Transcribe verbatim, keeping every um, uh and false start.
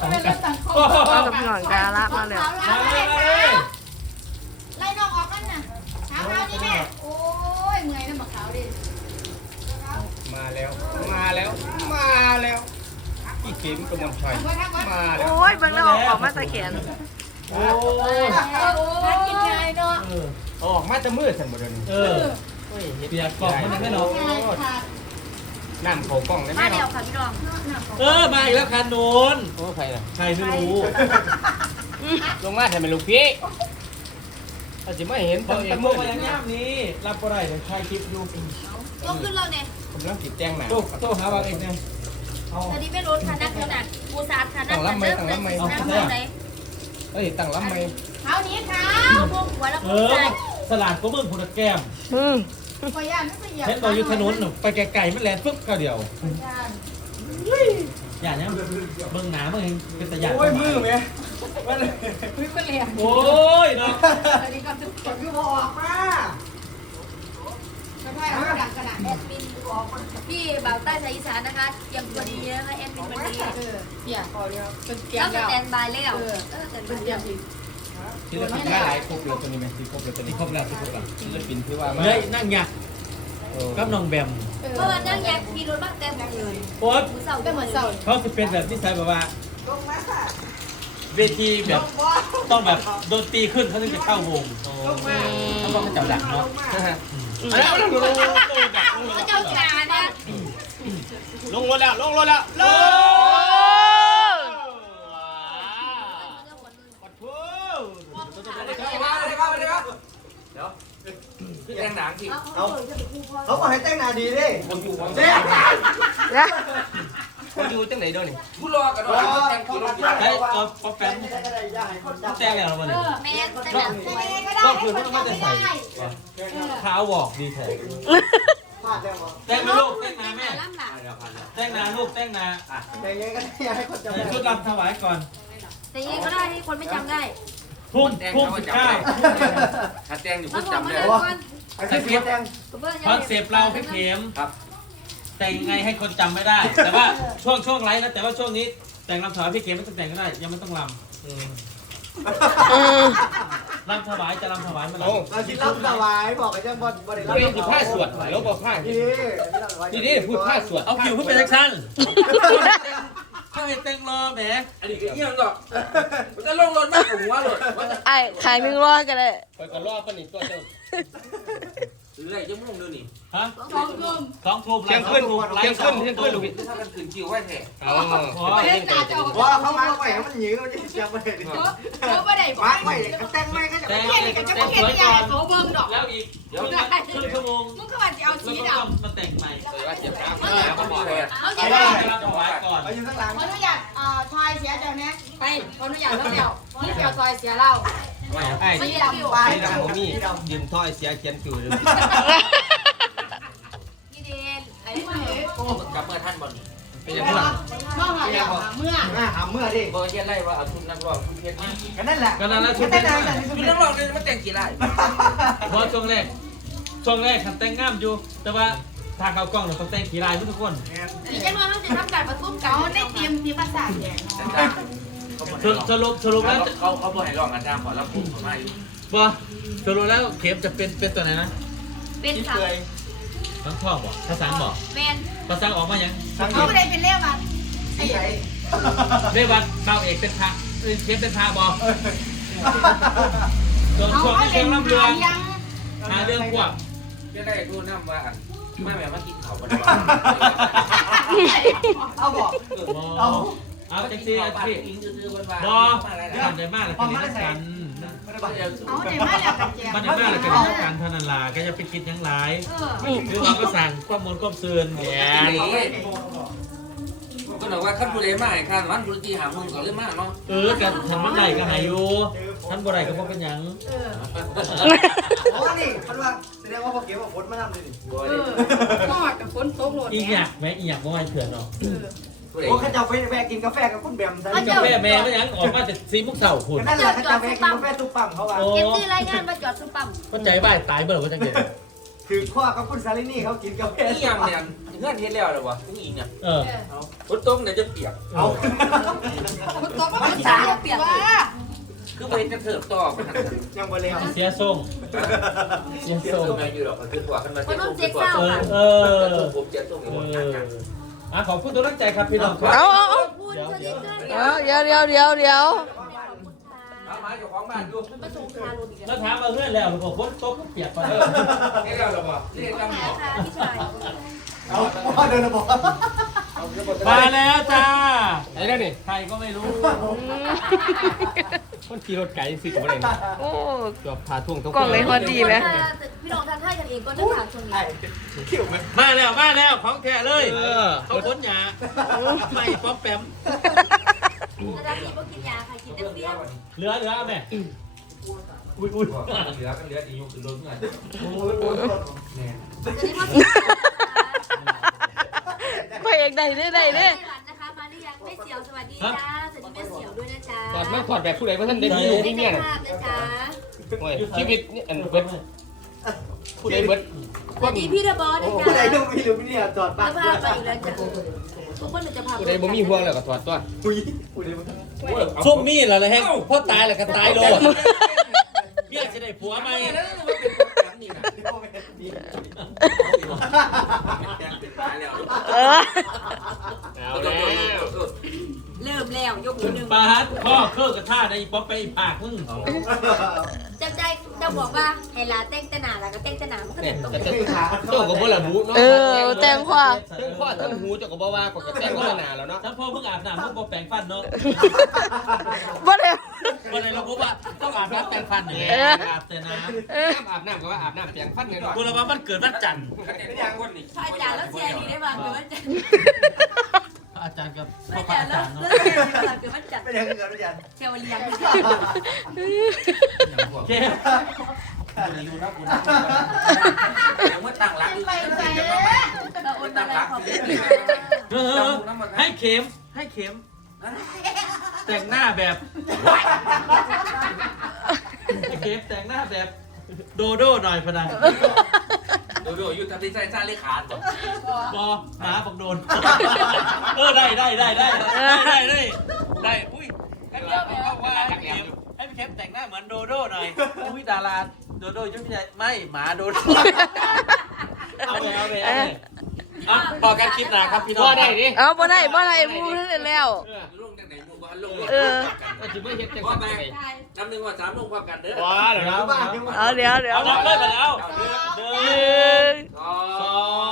เป็นรถสังคมเอากับพี่หน่อยกาละมาแล้วมาเลยมาเลยไล่น้องออกกันนะเท้าเท้านี่แม่โอ้ยเมื่อยน้ำบักขาวดิมาแล้วมาแล้วมาแล้วพี่เข็มกำลังชัยมาแล้วโอ้ยเบิ่งแล้วออกมาตะแขนโอ้ยน่ากินไงเนาะเออออกมาจะมืดสันบ่เดี๋ยวนี้เออเปียกกล่องมันไม่หรอกน้ำโขกล้องได้ไหมมาเดียวเนาะค่ะพี่น้องเออมาอีกแล้วคันโน้นโอ้ใครล่ะใครไม่รู้ลงมาทำไมลูกพี่อาจจะไม่เห็นตตัวอนเอตะงโกมืนดมาอย่างนี้นี้รับก็ได้เดี๋ยวใครคลิปอยู่ต้องขึ้นเราเนี่ยผมต้องติดแจ้งหนาโต๊ะโต๊ะหาบางเอกเนี่ยเอาตอนนี้ไม่รู้ค่ะนักขนาดปูซาดค่ะนักขนาดเริ่มเลยนั่งไหนเอ้ยตั้งลำไหมเท้านี้ขาวพวกหัวแล้วเอปูอซาดสลัดก็มึงผุดแก้มอืมพยายามไม่ไปเหยียบเห็นบอกอยู่ถนนหนูไปไกลๆมันแลนฟึ๊บก็เดียวอย่างนี้เบิ่งหนาเบิ่งเป็นตะหยาดโอ้ยมือไหมคุยไปเลยโอ้ยเนาะสวัสดีครับทุกคนคือพอออกมาไม่ใช่เอาดังขนาดแอดมินพี่บ่าวใต้สายอีสานนะคะเตรียมตัวดีนะคะแอดมินวันนี้เออเกี่ยพอแล้วเป็นเตรียมแล้วสแตนบายแล้วเออเป็นเตรียมศิลปินหลายครบเลยตัวนี้ไหมที่ครบเลยตัวนี้ครบแล้วครบแล้วศิลปินที่ว่ามาเฮ้ยนั่งหยักกับน้องแบมเพราะว่านั่งแยกมีรถบ้านเต็มเลยโอ๊ตมือเสาเป็นเหมือนเสาเขาจะเป็นแบบที่ใส่แบบว่าเวทีแบบต้องแบบดนตรีขึ้นเขาถึงจะเข้าวงเขาต้องมาจับดักเนาะแล้วลงรถเจ้าจานะลงรถแล้วลงรถแล้วลงแจ้งหนังที่เขาเขาบอกให้แต่งหน้าดีดิคนอยู่คนเจ๊เนี่ยคนอยู่จังไหนเด้อนี่กูรอกันว่าแต่งตัวรถเฮ้ยเอาเอาแฟนก็ได้ยากคนจับแจ้งอย่างเราเนี่ยแม่จะแบบก็คือไม่ต้องมาแต่ใส่ขาวบอกดีแท้พลาดแล้วแต่งนะลูกแต่งนาแม่ล่ำหนักแต่งนาลูกแต่งนาแต่งยังไงก็ได้อยากให้คนจับใส่ชุดรำถวายก่อนแต่ยังก็ได้ที่คนไม่จำได้พุ่มพุ่มสิบเก้าถ้าแจ้งอยู่คมาน ก่อนจำมาได้เลยก่อนไอ้ที่แต่งคอนเซปต์เราพี่เข็มครับแต่งไงให้คนจำไม่ได้ แต่ว่าช่วงช่วงไลฟ์นะแต่ว่าช่วงนี้แต่งรำถวายพี่เข็มไม่ต้องแต่งก็ได้ยังไม่ต้องรำอืมรำถวายจะรำถวายเมื่อไหร่โอ้เราคิดรับสบายบอกไอ้เจ้าบอลบอลได้ตัวเองคือผ้าสวดแล้วบอกผ้านี่ทีนี้พูดผ้าสวดเอาผิวขึ้นไปทักสั้นเขาเห็นแต่งรอแหมอันนี้ก็เยี่ยมดอกมันจะลงรถมากกว่าหัวรถว่าจะไอ้ขายหนึ่งร้อยกันเลยไปก็รอปนี่ตัวเจ้าหรืออะไรจะมุ่งดูนี่ฮะสองกลุ่มสองทุ่มเที่ยงคืนเที่ยงคืนเที่ยงคืนลูกถ้ากันขืนคิวไว้แท้อ๋อประเทศกาจะเอาว่าเขามาไปมันหยืดมันจะจับไปดิเดี๋ยวไม่ได้บอกมาไปแต่งไม่ก็จะแต่งเที่ยนี่ก็จะไม่เที่ยนี่ยาโสเบิ้งดอกแล้วอีกเดี๋ยวครึ่งชั่วโมงมึงก็ว่าจะเอาแล้วสีก็ดต้องมาแต่งใหม่เลยว่าเจ็บขาก็บอกเลยำเอาสีแต่ดว่าจะรำถวายก่อนไปอยู่ข้างหลังำขออนุญาตอ่าทอยเสียเจ้าเนี้ยไปขออนุญาตแล้วเดี๋ยวนี่เดี๋ยวทอยเสียเราไอ้สีที่ดำไปที่ดำผมมียืนถ้อยเสียเขียนคิวเลยพี่เดนไอ้เมื่อกับเมื่อท่านบอลนี่เป็นอย่างไรน้องหาเดี๋ยวหาเมื่อหน้าหาเมื่อดิบอกเยี่ยไรว่าเอาชุดนักร้องชุดเพชรก็นั่นแหละก็นั่นแหละชุดแต่แต่งงงานงานชุดนักร้องนี่มันแต่งกี่ไรเพราะช่วงแรกช่วงแรกทำแต่งงามอยู่ แต่ว่าถ้าเขากล้องเนี่ยต้องแต่งขี่ลายทุกคนสีจังว่าเขาจะทำการประทุมเก่าได้เตรียมที่ภาษาแดงสรุปสรุปแล้วเขาเขาบอกให้ลองอาจารย์ขอรับผมมาอยู่บ่สรุปแล้วเข็มจะเป็นเป็นตัวไหนนะเป็นสาวน้องท่องบอกภาษาบอกแมนภาษาออกมายังเขาไม่ได้เป็นเรียกว่าไอ้เรวัดเบาเอกเป็นพระเข็มเป็นพระบอกส่วนเขาช่วงเขาที่เล่เข็นมหาลำเรือยังหาเรื่องพวกเยี่ยไรดูน้ำว่าไม่แบบมากินเขาบ่ได้เอาบอกเอาเอาแท็กซี่เอาอาไปชีพอิงซื้อๆวันบอทำได้มากเลยกันนี้กันเอาเดี๋ยวมาแล้วกันแจกมันได้มากเลยกันนี้กันเท่านั้นล่ะก็จะไปคิดยังไรคือเราก็สั่งความมนความซืนเนี่ยก็บอกว่าขั้นบุเรมากขั้นวันบุรีหามึงก็เรื่องมากเนาะเออกันฉันมันไหลก็หายอยู่ท่านบ่ไรก็บ่เป็นหยังโอ้นี่มันว่าแสดงว่าพอเก็บว่าฝนมาทำเลยเออทอดกับฝนตกโหลดอีหยักแม่อีหยักบ่ไหวเถื่อนเนาะโอ้ข้าเจ้าไปแวะกินกาแฟกับคุณแบมกาแฟแม่ไม่หยังออกมาแต่ซีมุกเสาคุณนั่นแหละข้าเจ้าไปกินกาแฟทุกปั๊มเขาว่าโอ้เก็บที่รายงานมาจอดซุปปั๊มก็ใจบ้ายตายเบิ่ว่าจังเด็ดถือข้อกับคุณซาลินี่เขากินกาแฟนี่ยังเนี่ยเงื่อนเทสแล้วหรอวะนี่อิงเนี่ยเออฝนตกเนี่ยจะเปียกเอาคุณตัวมันสาวเปียกว่าคือไปจะเถิบต่อไปทางนั้นยังบ่เร็วเสียทรงเสียเสียทรงตัวแม่อยู่หรอกมันขึ้นกว่าขึ้นมาคนต้องเจ๊กเศร้าเออค่ะเออผมเจ๊ตรงนี้เอหมดออ่ะขอบคุณตัวตั้งใจครับพี่น้องครับเอาเอาเอาพูดเธอยิ่งเกินเอาเดี๋ยวเดี๋ยวเดี๋ยวเดี๋ยวเอามาจากของบ้านดูมาส่งคารุอีกแล้วถามมาเพื่อนแล้วหรือเปล่าฝนตกก็เปียกไปนี่เราหรอวะนี่ตั้งหมอค่ะพี่ชายเอาพ่อเดินมาบอกมาแล้วจ้าไอ้นั่นนี่ใครก็ไม่รู้คนขี่รถไก่สิกับอะไรนะโอ้จอบพาท่วงทุกกล่องเลยพอดีไหมพี่น้องทันท่ายกันเองก็จะถามช่วงนี้คิวไหมมาแล้วมาแล้วของแท้เลยเออเขาพ้นหยาไม่ป๊อปแปมจะได้มีพวกกินยาค่ะกินเต็มเตี้ยเหลือเหลือเอาแม่อุ้ยอุ้ยเหลือกันเหลือดีอยู่คือล้นเงินจะได้มาไปเอกใดได้ได้เด้นะคะมาหรือยังไม่เสียวสวัสดีจ้าสวัสดีแม่เสียวด้วยนะจ๊ะถอดมาถอดแบบผู้ใดว่าท่านเด็กมีอยู่ได้นี่ใจเนี่ยนะภาพนะจ๊ะโอ้ยชีวิตนี่อันเบิดผู้ใดเบิดสวัสดีพี่เดอะบอสนะผู้ใดจ๊ะดูมีหรือไม่เนี่ยจอดจะปั๊บพาไปอีกแล้วจ้ะทุกคนจะพาผู้ใดบ่มีห่วงแล้วก็ถอดตัวอุ้ยผู้ใดมันช่วงนี้เหรอเลยฮะพ่อตายแล้วก็ตายโลดเมียจะได้ผัวไหมเออเอาแล้วเริ่มแล้วยกมือหนึ่งปาฮัดพ่อเครื่องกระท่าในป๊อปไปอีปากมึงจำใจจะบอกว่าไฮลาเต้งแต่หนาแล้วก็เต้งแต่หนามันก็เนี่ยตรงแต่กันเจ้าก็บ่ระบุเนาะเออแตงขวาเรื่องข้อทั้งหูเจ้าก็บ่ว่าก็กระแตงก็นาแล้วเนาะถ้าพ่อเพิ่งอาบน้ำมึงก็แปรงฟันเนาะบ่ได้วันไหนเราพบว่าต้องอาบน้ำแปรงฟันอย่างเงี้ยอาบแต่น้เอออาบน้ำก็ว่าอาบน้ำเปียงฟันเลยเนาะำกูเราว่ามันเกิดวันจันทร์ไม่ยังคนนี้พระอาจารย์แล้วเชียร์ดีได้บ้างเกิดวันจันทร์อาจารย์กับพพ่อระอาพระจารอาย์จารย์เนาะแล้วเชียร์ดีบ้างเกิดวันจันทร์ไม่ยังเกิดไม่ยังเชียร์วันเลี้ยงเจ๊อยู่นะคุณยังไม่ตั้งรักไปไปเราโอนมาแล้วขอบคุณเออให้เข็มให้เข็ม แต่งหน้าแบบให้เข็มแต่งหน้าแบบโดโด้หน่อยพนันดูดูอยู่ทำดีใจจ้าเลขาจ้ะบอหมาบักโดนเออได้ได้ได้ได้ได้ได้ได้อุ้ยให้เข็มเอาว่าให้เข็มให้เข็มแต่งหน้าเหมือนโดโด้หน่อยอุ้ยดาราโดโด้ยุ่งใหญ่ไม่หมาโดโด้เอาไปเอาไปเอาไปอ่ะบอกกันคลิปหน้าครับพี่น้องบ่ได้ดิเอาบ่ได้บ่ได้มูนั่นแล้วลงจากไหนมูบ้านลงเออก็สิบ่เฮ็ดจังว่าซั่นแม่ไปน้ำหนึ่งว่าสามลงความกันเด้อว้าเดี๋ยวนะบ้านเดี๋ยวเอาเดี๋ยวเดี๋ยวเอานับเลยไปแล้วหนึ่งหนึ่งสอสอง